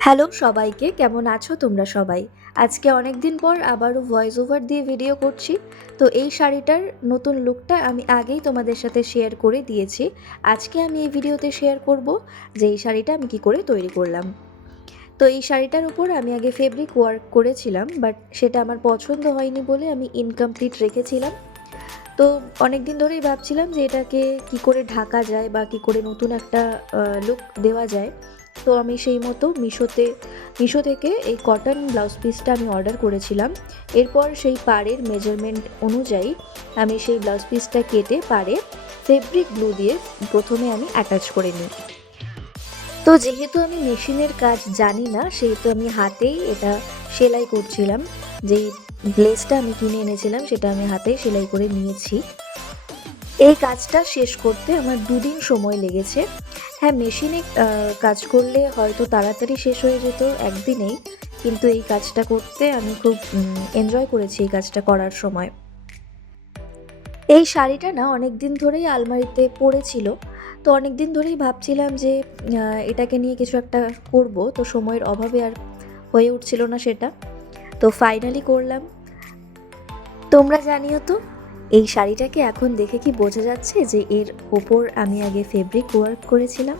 Hello সবাইকে, কেমন আছো তোমরা সবাই? আজকে অনেক দিন পর আবারও ভয়েস ওভার দিয়ে ভিডিও করছি। তো এই শাড়িটার নতুন লুকটা আমি আগেই তোমাদের সাথে শেয়ার করে দিয়েছি। আজকে আমি এই ভিডিওতে শেয়ার করব যে এই শাড়িটা আমি কি করে তৈরি করলাম। তো এই শাড়িটার উপর আমি আগে ফেব্রিক ওয়ার্ক করেছিলাম, বাট সেটা আমার পছন্দ হয়নি বলে আমি ইনকমপ্লিট রেখেছিলাম। তো অনেক দিন ধরেই ভাবছিলাম যে এটাকে কি করে ঢাকা যায় বা কি করে নতুন একটা লুক দেওয়া যায়। তো আমি সেই মতো মিশো থেকে এই কটন ব্লাউজ পিসটা আমি অর্ডার করেছিলাম। এরপর সেই পাড়ের মেজারমেন্ট অনুযায়ী আমি সেই ব্লাউজ পিসটা কেটে পাড়ে ফেব্রিক গ্লু দিয়ে প্রথমে আমি অ্যাটাচ করে নিই। তো যেহেতু আমি মেশিনের কাজ জানি না, সেহেতু আমি হাতেই এটা সেলাই করছিলাম। যেই লেসটা আমি কিনে এনেছিলাম সেটা আমি হাতেই সেলাই করে নিয়েছি। এই কাজটা শেষ করতে আমার ২ দিন সময় লেগেছে। হ্যাঁ, মেশিনে কাজ করলে হয়তো তাড়াতাড়ি শেষ হয়ে যেত একদিনেই, কিন্তু এই কাজটা করতে আমি খুব এনজয় করেছি এই কাজটা করার সময়। এই শাড়িটা না অনেক দিন ধরেই আলমারিতে পড়েছিল। তো অনেক দিন ধরেই ভাবছিলাম যে এটাকে নিয়ে কিছু একটা করব। তো সময়ের অভাবে আর হয়ে উঠছিল না সেটা। তো ফাইনালি করলাম। তোমরা জানিও তো, এই শাড়িটাকে এখন দেখে কি বোঝা যাচ্ছে যে এর ওপর আমি আগে ফেব্রিক ওয়ার্ক করেছিলাম?